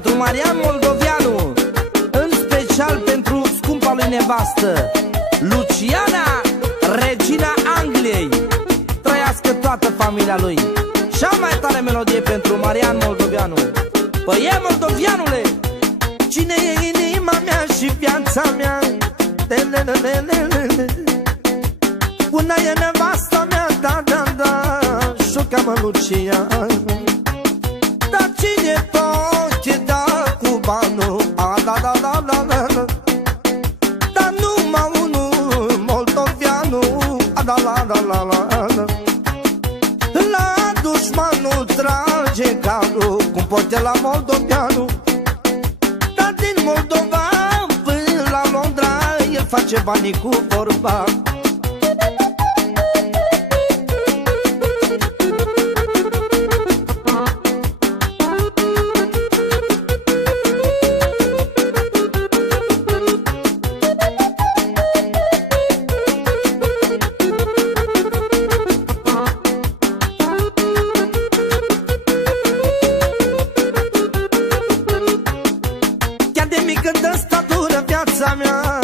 pentru Marian Moldovianu, în special pentru scumpa lui nevastă Luciana, regina Angliei. Trăiască toată familia lui. Cea mai tare melodie pentru Marian Moldovianu. Păi e, moldovianule, cine e inima mea și viața mea? Una e nevasta mea, da, da, da, și-o cheamă Luciana. Dar cine poate da cu banul? A, da, da, da, da, da. Dar numai unul, moldovianul. A, da, la, da, la, la, la. La dușmanul trage calul, cum poate la moldovianul. Dar din Moldova până la Londra el face banii cu vorba. Când ăsta dură viața mea,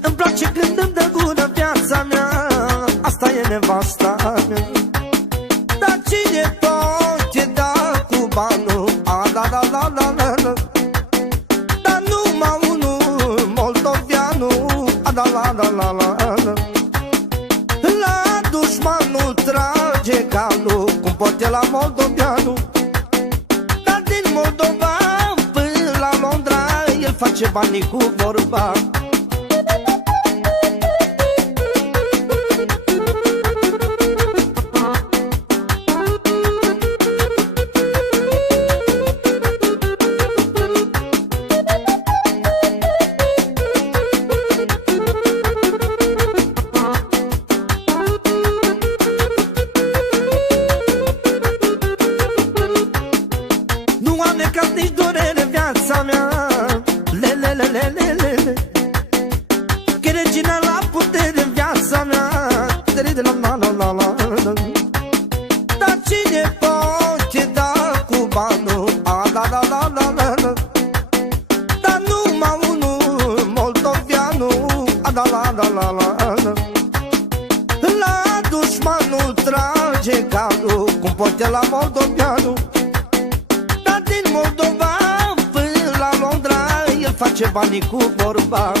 îmi place când îmi dă gură viața mea. Asta e nevasta mea. Dar cine poate da cu banul? A, da, da, da, da, da. Dar numai unul, moldovianul. A, da, la, da, la, la, la. La dușmanul trage calul, cum poate la moldovianul. Moldova până la Londra el face banii cu vorba. Nu am necat nici durere viața mea, le. Că regina la putere viața mea, la. Dar cine poate da cu banul? A, da, da, da, da, da. Dar numai unul, moldovianul. A, da, la, da, la, la. La dușmanul trage calul, cum poate la moldovianul. Din Moldova până la Londra el face banii cu vorba.